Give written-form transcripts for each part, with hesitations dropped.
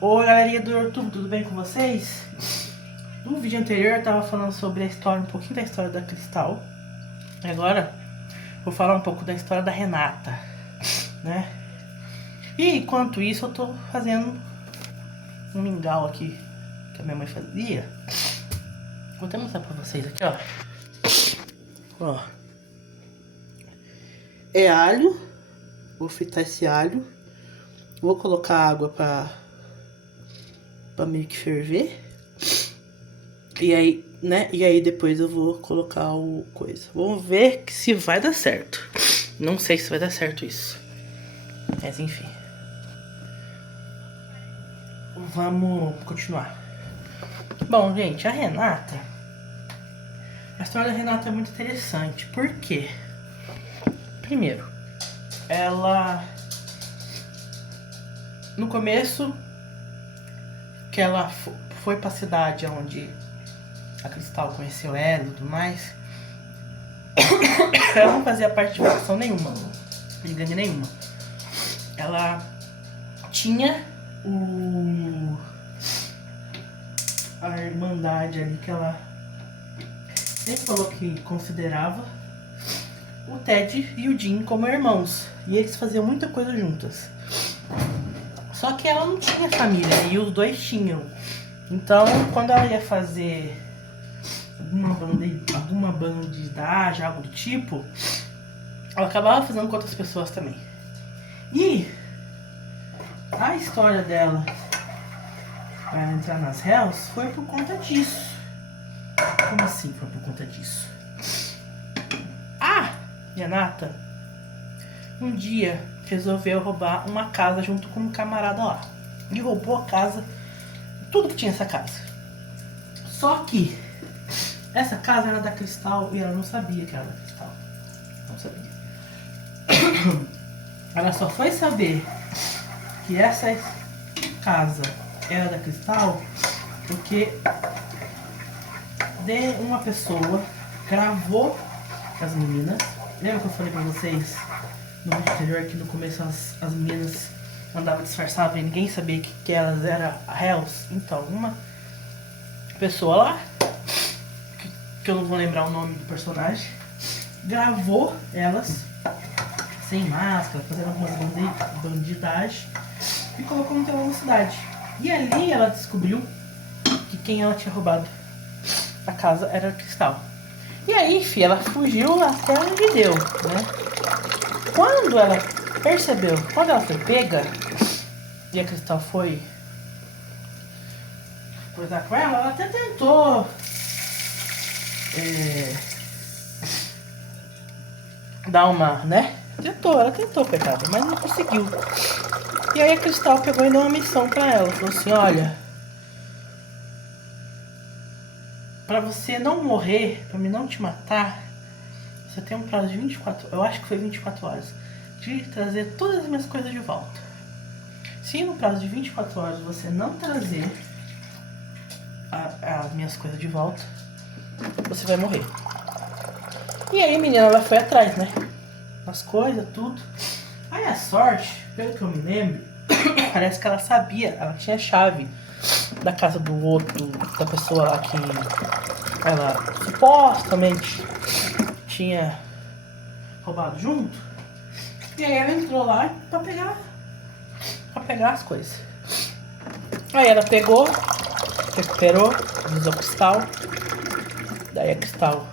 Oi, galerinha do YouTube, tudo bem com vocês? No vídeo anterior eu tava falando sobre a história, um pouquinho da história da Cristal. Agora vou falar um pouco da história da Renata, né? E enquanto isso eu tô fazendo um mingau aqui que a minha mãe fazia. Vou até mostrar pra vocês aqui, ó. Ó. É alho. Vou fritar esse alho. Vou colocar água pra meio que ferver. E aí, né? E aí depois eu vou colocar o coisa. Vamos ver se vai dar certo. Não sei se vai dar certo isso. Mas enfim. Vamos continuar. Bom, gente, a Renata. A história da Renata é muito interessante. Por quê? Primeiro, ela... No começo, que ela foi pra cidade onde a Cristal conheceu ela e tudo mais, ela não fazia parte de facção nenhuma, de gangue nenhuma. Ela tinha a irmandade ali que ela sempre falou que considerava o Ted e o Jim como irmãos. E eles faziam muita coisa juntas. Só que ela não tinha família e os dois tinham. Então, quando ela ia fazer alguma bandidagem, algo do tipo, ela acabava fazendo com outras pessoas também. E a história dela para entrar nas Hells foi por conta disso. Como assim foi por conta disso? A Renata um dia resolveu roubar uma casa junto com um camarada lá. E roubou a casa, tudo que tinha nessa casa. Só que essa casa era da Cristal e ela não sabia que era da Cristal. Não sabia. Ela só foi saber que essa casa era da Cristal porque uma pessoa gravou as meninas. Lembra que eu falei pra vocês no vídeo anterior que no começo as meninas andavam disfarçadas e ninguém sabia que elas eram Hells? Então, uma pessoa lá, que eu não vou lembrar o nome do personagem, gravou elas sem máscara, fazendo algumas bandidagens e colocou no telão da cidade. E ali ela descobriu que quem ela tinha roubado a casa era a Cristal. E aí, filha, ela fugiu até onde deu, né? Quando ela percebeu, quando ela foi pega e a Cristal foi coisar com ela até tentou dar uma, né? Ela tentou, coitada, mas não conseguiu. E aí a Cristal pegou e deu uma missão pra ela. Falou assim, olha, pra você não morrer, pra mim não te matar, você tem um prazo de 24, eu acho que foi 24 horas, de trazer todas as minhas coisas de volta. Se no prazo de 24 horas você não trazer as minhas coisas de volta, você vai morrer. E aí a menina, ela foi atrás, né? As coisas, tudo. Aí a sorte, pelo que eu me lembro, parece que ela sabia, ela tinha a chave da casa do outro, da pessoa lá que ela supostamente tinha roubado junto. E aí ela entrou lá pra pegar as coisas. Aí ela pegou, recuperou, avisou a Cristal. Daí a Cristal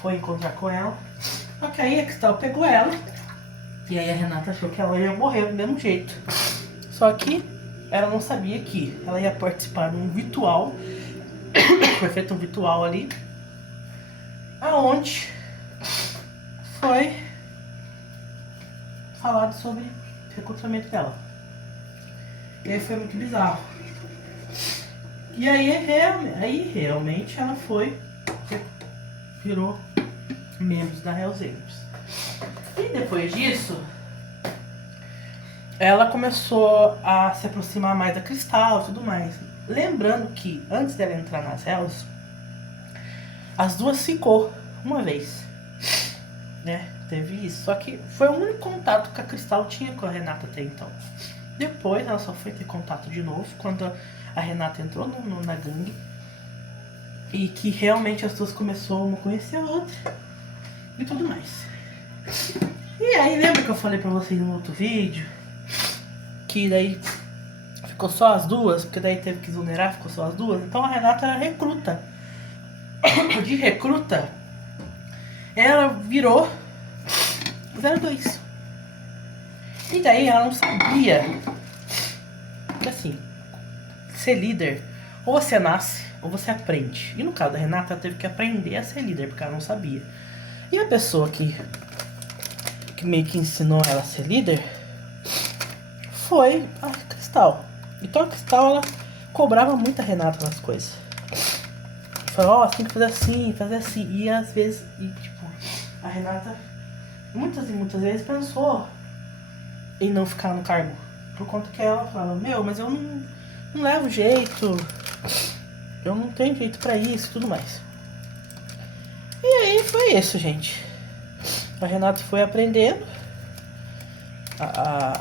foi encontrar com ela. Só que aí a Cristal pegou ela. E aí a Renata achou que ela ia morrer do mesmo jeito. Só que ela não sabia que ela ia participar de um ritual. Foi feito um ritual ali, aonde foi falado sobre o recrutamento dela. E aí foi muito bizarro. E aí realmente ela virou membro da Hells Angels. E depois disso, ela começou a se aproximar mais da Cristal e tudo mais. Lembrando que antes dela entrar nas Hells, as duas ficou uma vez, né? Teve isso. Só que foi o único contato que a Cristal tinha com a Renata até então. Depois ela só foi ter contato de novo quando a Renata entrou na gangue. E que realmente as duas começaram uma conhecer a outra. E tudo mais. E aí lembra que eu falei pra vocês no outro vídeo? Que daí ficou só as duas, porque daí teve que exonerar, ficou só as duas. Então a Renata era recruta. De recruta, ela virou 02. E daí ela não sabia que assim, ser líder, ou você nasce, ou você aprende. E no caso da Renata, ela teve que aprender a ser líder, porque ela não sabia. E a pessoa que meio que ensinou ela a ser líder foi a Cristal. Então a Cristal, ela cobrava muito a Renata nas coisas. Falou, você tem que fazer assim. E às vezes, tipo, a Renata muitas e muitas vezes pensou em não ficar no cargo. Por conta que ela falava, mas eu não levo jeito, eu não tenho jeito pra isso e tudo mais. E aí foi isso, gente. A Renata foi aprendendo a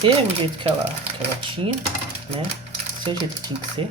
ser o jeito que ela tinha, né? Ser o jeito que tinha que ser.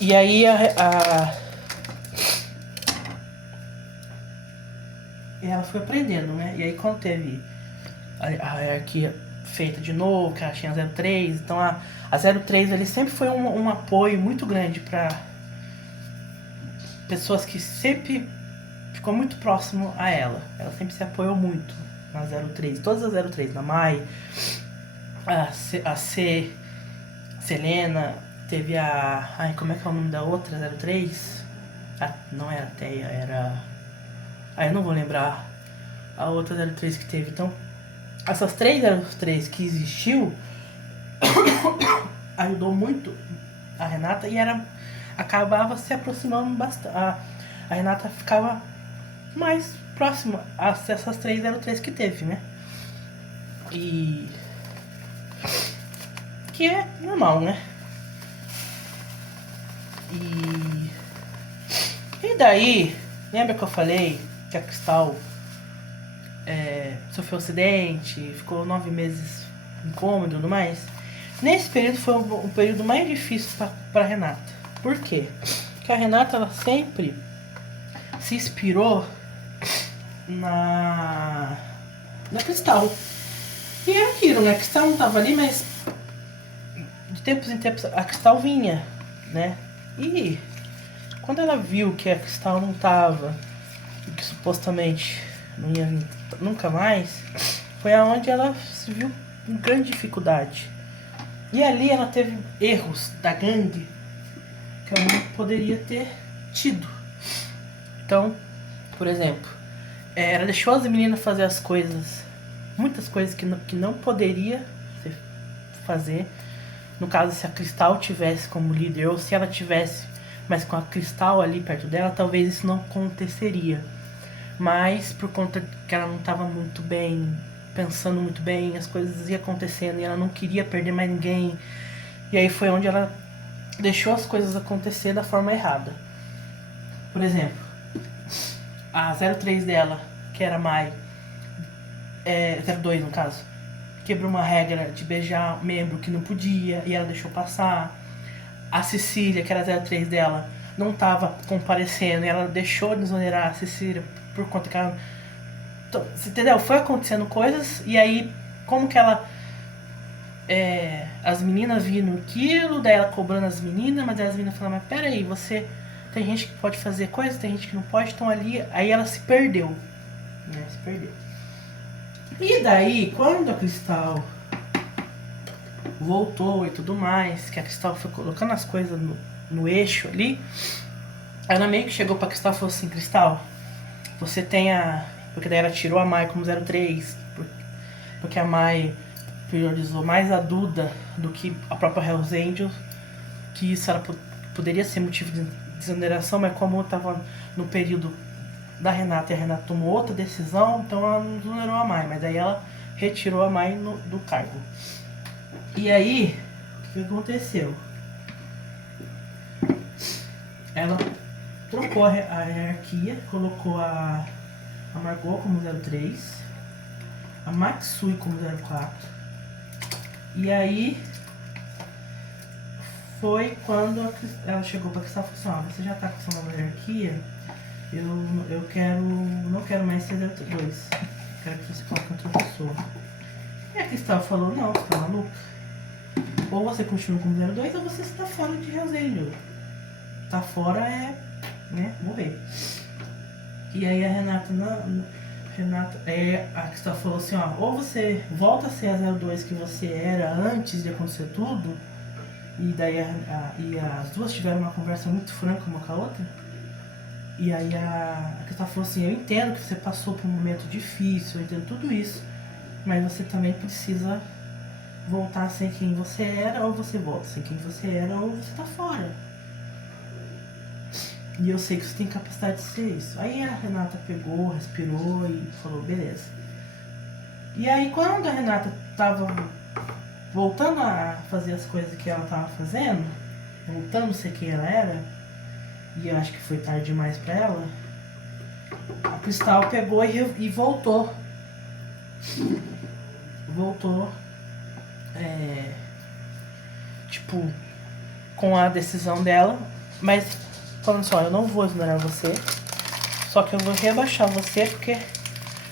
E aí ela foi aprendendo, né? E aí quando teve a hierarquia feita de novo, que ela tinha 03, então a 03 ele sempre foi um apoio muito grande para pessoas que sempre ficou muito próximo a ela. Ela sempre se apoiou muito na 03, todas as 03, na Mai, a C, Selena, teve a... Ai, como é que é o nome da outra 03? Não era a Teia, era... eu não vou lembrar a outra 03 que teve. Então, essas 3 que existiu ajudou muito a Renata e acabava se aproximando bastante. A Renata ficava mais próxima a essas 303 que teve, né? E que é normal, né? E daí, lembra que eu falei que a Cristal sofreu um acidente, ficou 9 meses em coma e tudo mais? Nesse período foi um período mais difícil para Renata. Por quê? Porque a Renata, ela sempre se inspirou na Cristal. E é aquilo, né? A Cristal não tava ali, mas de tempos em tempos a Cristal vinha, né? E quando ela viu que a Cristal não tava, e que supostamente não ia vir nunca mais, foi aonde ela se viu com grande dificuldade. E ali ela teve erros da gangue que ela não poderia ter tido. Então, por exemplo, ela deixou as meninas fazer as coisas, muitas coisas que não poderia fazer. No caso, se a Cristal tivesse como líder, ou se ela tivesse, mas com a Cristal ali perto dela, talvez isso não aconteceria. Mas por conta que ela não estava muito bem, pensando muito bem, as coisas iam acontecendo e ela não queria perder mais ninguém. E aí foi onde ela deixou as coisas acontecer da forma errada. Por exemplo, a 03 dela, que era Mai, 02 no caso, quebrou uma regra de beijar membro que não podia e ela deixou passar. A Cecília, que era a 03 dela, não estava comparecendo e ela deixou de exonerar a Cecília por conta que ela... Então, entendeu? Foi acontecendo coisas e aí como que ela... as meninas vindo aquilo, daí ela cobrando as meninas, mas as meninas falando, mas peraí, você... Tem gente que pode fazer coisas, tem gente que não pode, então ali... Aí ela se perdeu. Né? Se perdeu. E daí, quando a Cristal voltou e tudo mais, que a Cristal foi colocando as coisas no eixo ali, ela meio que chegou pra Cristal e falou assim, Cristal, você tem a... Porque daí ela tirou a Mai como 03, porque a Mai priorizou mais a Duda do que a própria Hells Angels, que isso ela poderia ser motivo de desoneração, mas como estava no período da Renata e a Renata tomou outra decisão, então ela não desonerou a Mai, mas aí ela retirou a Mai do cargo. E aí, o que aconteceu? Ela trocou a hierarquia, colocou a Margot como 03, a Matsui como 04, E aí foi quando ela chegou pra Cristal e falou assim, você já tá com essa nova hierarquia, eu não quero mais ser 02. Quero que você coloque outra pessoa. E a Cristal falou, não, você tá maluca? Ou você continua com 02 ou você está fora de Hells Tá fora é, né, morrer. E aí a Renata, a Cristal falou assim, ou você volta a ser a 02 que você era antes de acontecer tudo, e daí e as duas tiveram uma conversa muito franca uma com a outra. E aí a Cristal falou assim, eu entendo que você passou por um momento difícil, eu entendo tudo isso, mas você também precisa voltar a ser quem você era, ou você volta a ser quem você era, ou você tá fora. E eu sei que você tem capacidade de ser isso. Aí a Renata pegou, respirou e falou, beleza. E aí quando a Renata tava voltando a fazer as coisas que ela tava fazendo, voltando a ser quem ela era, e eu acho que foi tarde demais pra ela, a Cristal pegou e voltou. Voltou, tipo, com a decisão dela, mas falando só, eu não vou ignorar você, só que eu vou rebaixar você porque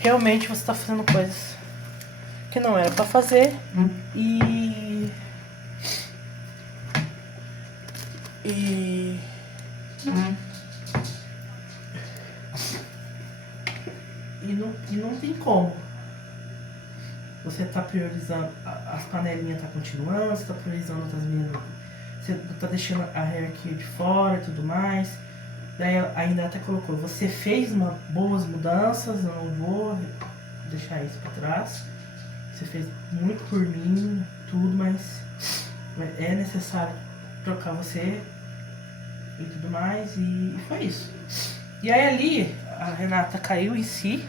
realmente você tá fazendo coisas que não era pra fazer e não tem como. Você tá priorizando, as panelinhas tá continuando, você tá priorizando outras meninas, você tá deixando a hierarquia de fora e tudo mais. Daí ela ainda até colocou, você fez boas mudanças, eu não vou deixar isso pra trás. Você fez muito por mim, tudo, mas é necessário trocar você e tudo mais, e foi isso. E aí ali, a Renata caiu em si.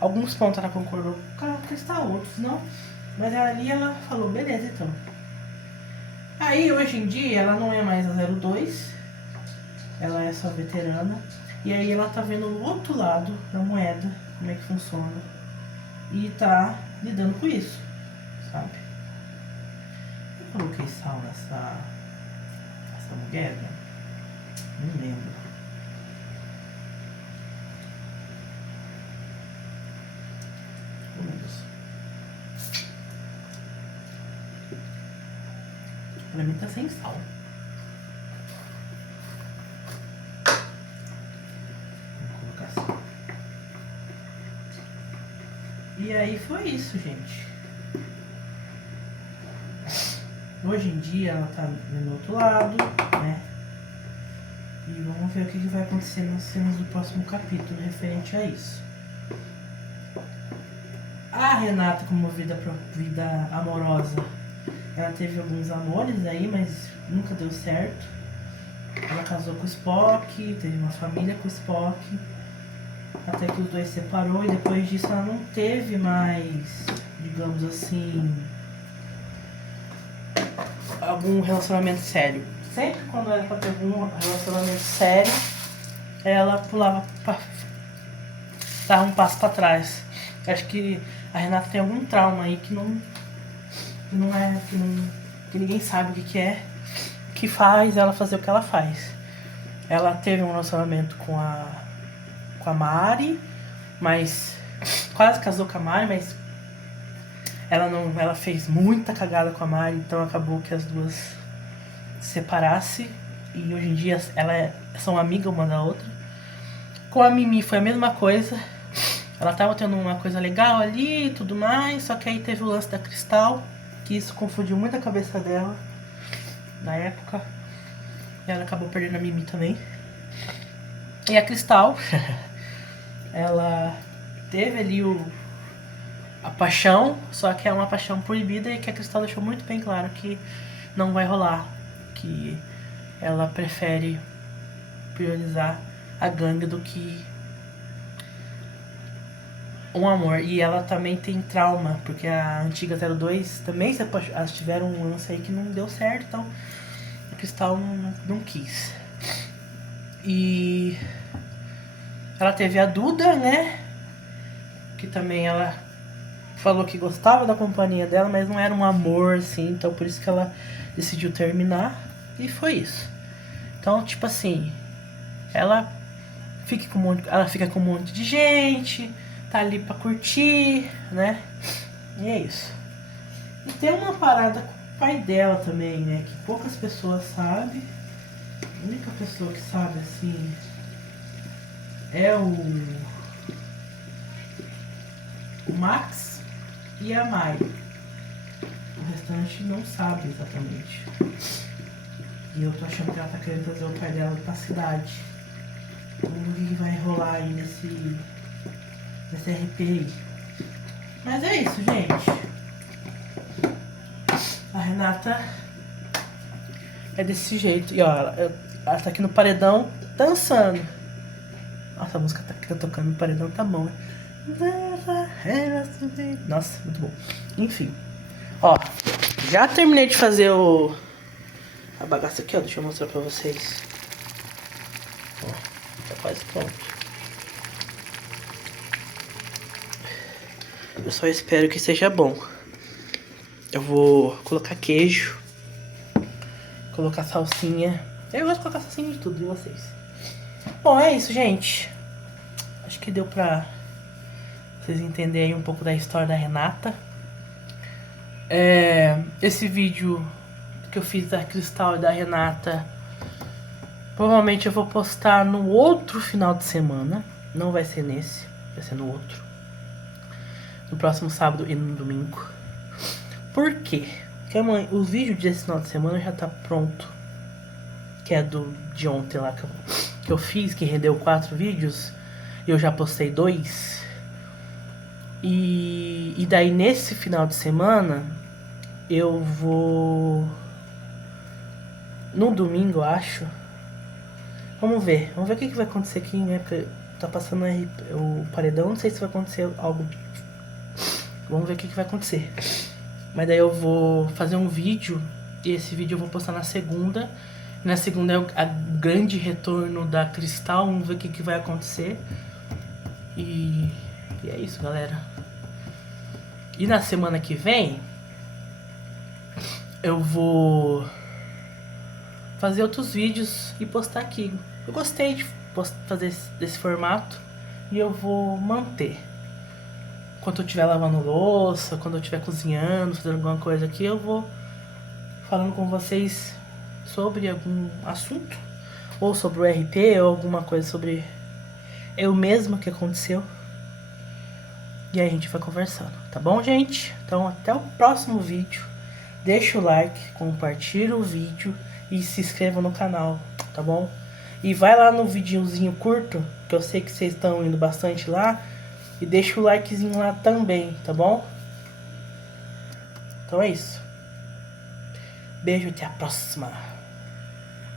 Alguns pontos ela concordou com a Cristal, outros não. Mas ali ela falou, beleza então. Aí hoje em dia ela não é mais a 02, ela é só veterana. E aí ela tá vendo o outro lado da moeda, como é que funciona. E tá lidando com isso, sabe? Eu coloquei sal nessa mulher, né? Não lembro. Oh, meu Deus. Pra mim tá sem sal. Vou colocar sal. E aí foi isso, gente. Hoje em dia ela tá no outro lado, né? E vamos ver o que vai acontecer nas cenas do próximo capítulo referente a isso. A Renata, como vida amorosa, ela teve alguns amores aí, mas nunca deu certo. Ela casou com o Spock, teve uma família com o Spock, até que os dois se separou, e depois disso ela não teve mais, digamos assim, algum relacionamento sério. Sempre quando era pra ter algum relacionamento sério, ela pulava dava um passo pra trás. Eu acho que a Renata tem algum trauma aí que que ninguém sabe o que é, que faz ela fazer o que ela faz. Ela teve um relacionamento com a Mari, mas quase casou com a Mari, mas ela fez muita cagada com a Mari, então acabou que as duas se separassem, e hoje em dia elas são amigas uma da outra. Com a Mimi foi a mesma coisa. Ela tava tendo uma coisa legal ali e tudo mais, só que aí teve o lance da Cristal, que isso confundiu muito a cabeça dela na época. Ela acabou perdendo a Mimi também. E a Cristal, ela teve ali a paixão, só que é uma paixão proibida e que a Cristal deixou muito bem claro que não vai rolar, que ela prefere priorizar a gangue do que um amor. E ela também tem trauma, porque a antiga 02 também elas tiveram um lance aí que não deu certo, então a Cristal não quis. E ela teve a Duda, né? Que também ela falou que gostava da companhia dela, mas não era um amor, assim, então por isso que ela decidiu terminar. E foi isso. Então, tipo assim, ela fica com um monte de gente, tá ali pra curtir, né? E é isso. E tem uma parada com o pai dela também, né? Que poucas pessoas sabem. A única pessoa que sabe, assim, é o Max e a Mai. O restante não sabe exatamente. E eu tô achando que ela tá querendo trazer o pai dela pra cidade. Vamos ver o que vai rolar aí nesse RP aí. Mas é isso, gente. A Renata é desse jeito. E ó, ela tá aqui no paredão dançando. Nossa, a música que tá tocando no paredão tá bom, né? Nossa, muito bom. Enfim. Ó, já terminei de fazer a bagaça aqui, ó. Deixa eu mostrar pra vocês. Ó, tá quase pronto. Eu só espero que seja bom. Eu vou colocar queijo, colocar salsinha. Eu gosto de colocar salsinha de tudo, de vocês. Bom, é isso, gente. Acho que deu pra vocês entenderem um pouco da história da Renata. Esse vídeo que eu fiz da Cristal e da Renata, provavelmente eu vou postar no outro final de semana. Não vai ser nesse, vai ser no outro. No próximo sábado e no domingo. Por quê? Porque o vídeo desse final de semana já tá pronto. Que é de ontem lá que eu fiz, que rendeu 4 vídeos. Eu já postei 2. E daí nesse final de semana eu vou... No domingo, eu acho. Vamos ver o que vai acontecer aqui, né? Porque tá passando o paredão, não sei se vai acontecer algo. Vamos ver o que vai acontecer. Mas daí eu vou fazer um vídeo. E esse vídeo eu vou postar na segunda. E na segunda é o grande retorno da Cristal. Vamos ver o que vai acontecer. E é isso, galera. E na semana que vem eu vou fazer outros vídeos e postar aqui. Eu gostei de fazer desse formato e eu vou manter. Quando eu estiver lavando louça, quando eu estiver cozinhando, fazendo alguma coisa aqui, eu vou falando com vocês sobre algum assunto, ou sobre o RP, ou alguma coisa sobre eu mesma que aconteceu. E aí a gente vai conversando, tá bom, gente? Então até o próximo vídeo. Deixa o like, compartilha o vídeo e se inscreva no canal, tá bom? E vai lá no videozinho curto, que eu sei que vocês estão indo bastante lá, e deixa o likezinho lá também, tá bom? Então é isso. Beijo, até a próxima.